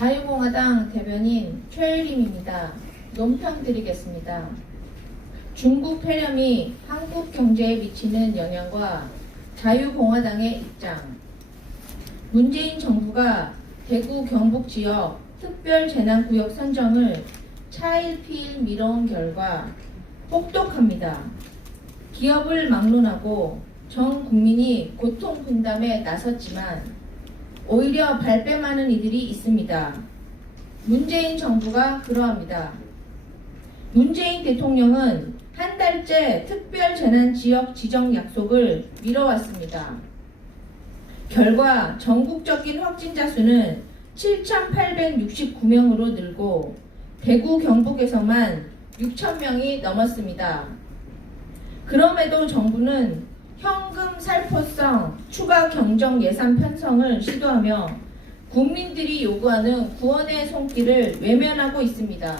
자유공화당 대변인 최유림입니다. 논평 드리겠습니다. 중국 폐렴이 한국 경제에 미치는 영향과 자유공화당의 입장. 문재인 정부가 대구 경북 지역 특별재난구역 선정을 차일피일 미뤄온 결과 혹독합니다. 기업을 막론하고 전 국민이 고통 분담에 나섰지만 오히려 발뺌하는 이들이 있습니다. 문재인 정부가 그러합니다. 문재인 대통령은 한 달째 특별재난지역 지정 약속을 미뤄왔습니다. 결과 전국적인 확진자 수는 7,869명으로 늘고 대구 경북에서만 6,000명이 넘었습니다. 그럼에도 정부는 현금 살포성 추가 경정 예산 편성을 시도하며 국민들이 요구하는 구원의 손길을 외면하고 있습니다.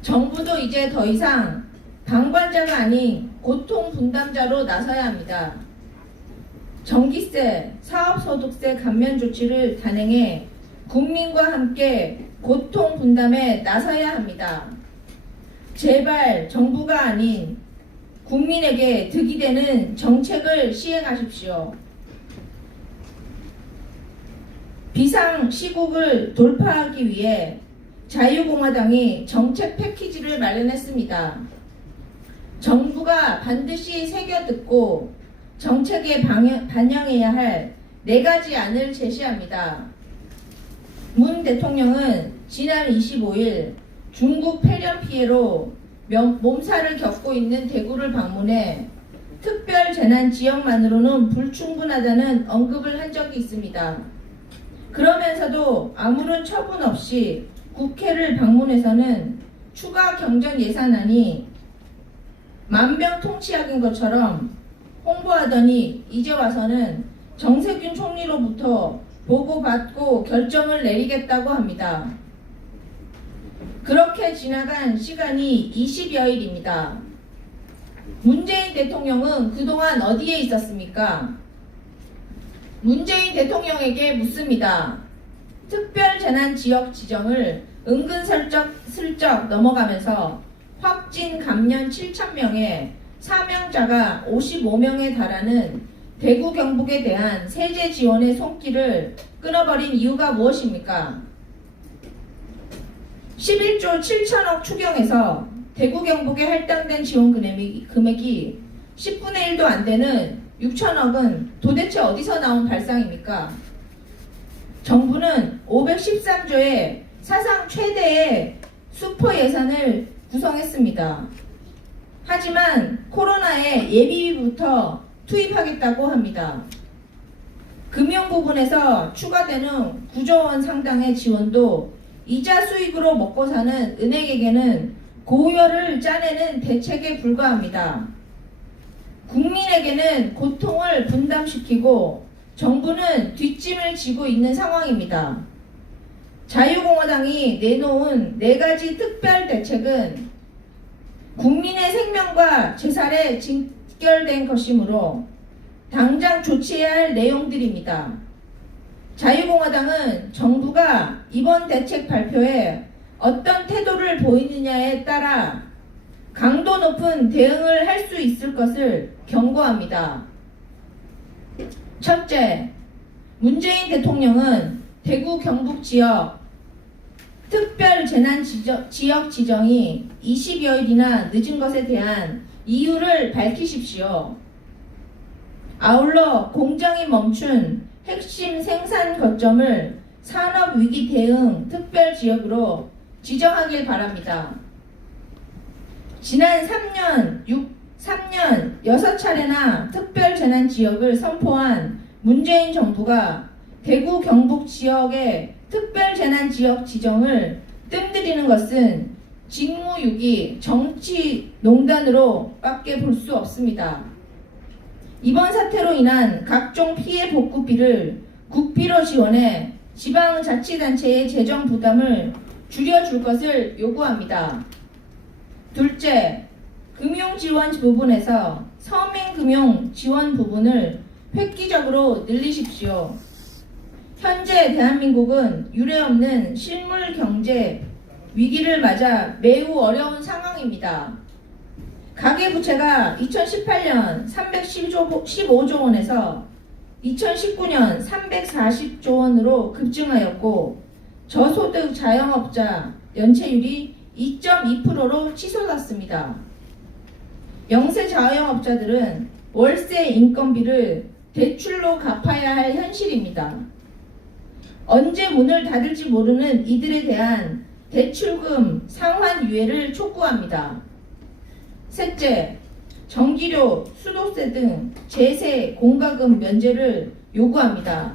정부도 이제 더 이상 방관자가 아닌 고통 분담자로 나서야 합니다. 전기세, 사업소득세 감면 조치를 단행해 국민과 함께 고통 분담에 나서야 합니다. 제발 정부가 아닌 국민에게 득이 되는 정책을 시행하십시오. 비상시국을 돌파하기 위해 자유공화당이 정책 패키지를 마련했습니다. 정부가 반드시 새겨듣고 정책에 반영해야 할 4가지 안을 제시합니다. 문 대통령은 지난 25일 중국 폐렴 피해로 몸살을 겪고 있는 대구를 방문해 특별재난지역만으로는 불충분하다는 언급을 한 적이 있습니다. 그러면서도 아무런 처분 없이 국회를 방문해서는 추가 경정 예산안이 만병통치약인 것처럼 홍보하더니 이제 와서는 정세균 총리로부터 보고받고 결정을 내리겠다고 합니다. 그렇게 지나간 시간이 20여일입니다. 문재인 대통령은 그동안 어디에 있었습니까? 문재인 대통령에게 묻습니다. 특별재난지역 지정을 은근슬쩍 넘어가면서 확진 감염 7,000명에 사망자가 55명에 달하는 대구 경북에 대한 세제 지원의 손길을 끊어버린 이유가 무엇입니까? 11조 7천억 추경에서 대구 경북에 할당된 지원 금액이 10분의 1도 안 되는 6천억은 도대체 어디서 나온 발상입니까? 정부는 513조의 사상 최대의 슈퍼 예산을 구성했습니다. 하지만 코로나에 예비비부터 투입하겠다고 합니다. 금융 부분에서 추가되는 9조 원 상당의 지원도 이자 수익으로 먹고 사는 은행에게는 고열을 짜내는 대책에 불과합니다. 국민에게는 고통을 분담시키고 정부는 뒷짐을 지고 있는 상황입니다. 자유공화당이 내놓은 4가지 특별 대책은 국민의 생명과 재산에 직결된 것이므로 당장 조치해야 할 내용들입니다. 자유공화당은 정부가 이번 대책 발표에 어떤 태도를 보이느냐에 따라 강도 높은 대응을 할 수 있을 것을 경고합니다. 첫째, 문재인 대통령은 대구 경북 지역 특별재난지역 지정이 20여일이나 늦은 것에 대한 이유를 밝히십시오. 아울러 공정이 멈춘 핵심 생산 거점을 산업위기 대응 특별지역으로 지정하길 바랍니다. 지난 3년 6차례나 특별재난지역을 선포한 문재인 정부가 대구 경북 지역의 특별재난지역 지정을 뜸들이는 것은 직무유기, 정치농단으로 밖에 볼 수 없습니다. 이번 사태로 인한 각종 피해 복구비를 국비로 지원해 지방자치단체의 재정 부담을 줄여줄 것을 요구합니다. 둘째, 금융지원 부분에서 서민금융 지원 부분을 획기적으로 늘리십시오. 현재 대한민국은 유례없는 실물 경제 위기를 맞아 매우 어려운 상황입니다. 가계부채가 2018년 315조 원에서 2019년 340조 원으로 급증하였고 저소득 자영업자 연체율이 2.2%로 치솟았습니다. 영세 자영업자들은 월세 인건비를 대출로 갚아야 할 현실입니다. 언제 문을 닫을지 모르는 이들에 대한 대출금 상환 유예를 촉구합니다. 셋째, 전기료, 수도세 등 제세, 공과금 면제를 요구합니다.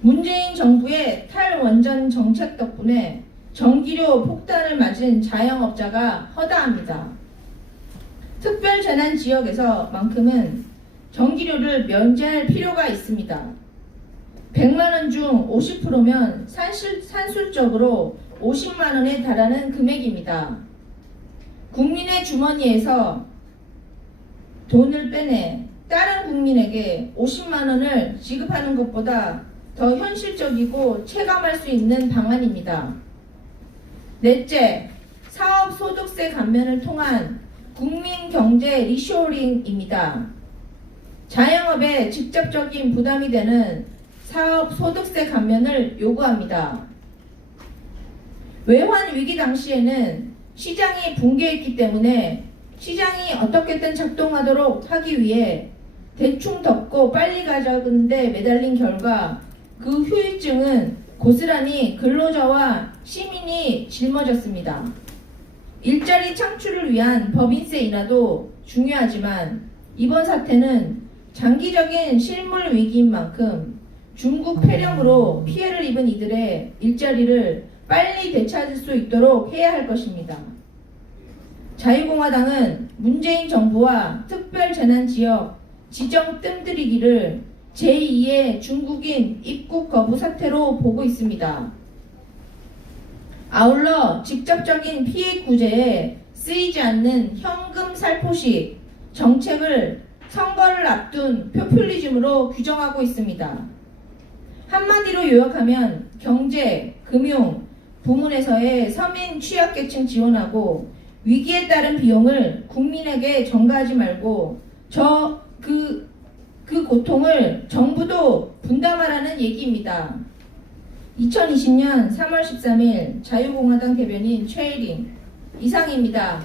문재인 정부의 탈원전 정책 덕분에 전기료 폭탄을 맞은 자영업자가 허다합니다. 특별재난 지역에서만큼은 전기료를 면제할 필요가 있습니다. 100만원 중 50%면 산술적으로 50만원에 달하는 금액입니다. 국민의 주머니에서 돈을 빼내 다른 국민에게 50만원을 지급하는 것보다 더 현실적이고 체감할 수 있는 방안입니다. 넷째, 사업 소득세 감면을 통한 국민 경제 리쇼링입니다. 자영업에 직접적인 부담이 되는 사업 소득세 감면을 요구합니다. 외환 위기 당시에는 시장이 붕괴했기 때문에 시장이 어떻게든 작동하도록 하기 위해 대충 덮고 빨리 가자는데 매달린 결과 그 후유증은 고스란히 근로자와 시민이 짊어졌습니다. 일자리 창출을 위한 법인세 인하도 중요하지만 이번 사태는 장기적인 실물 위기인 만큼 중국 폐렴으로 피해를 입은 이들의 일자리를 빨리 되찾을 수 있도록 해야 할 것입니다. 자유공화당은 문재인 정부와 특별재난지역 지정 뜸들이기를 제2의 중국인 입국 거부 사태로 보고 있습니다. 아울러 직접적인 피해 구제에 쓰이지 않는 현금 살포식 정책을 선거를 앞둔 포퓰리즘으로 규정하고 있습니다. 한마디로 요약하면 경제, 금융 부문에서의 서민 취약계층 지원하고 위기에 따른 비용을 국민에게 전가하지 말고 그 고통을 정부도 분담하라는 얘기입니다. 2020년 3월 13일 자유공화당 대변인 최혜림 이상입니다.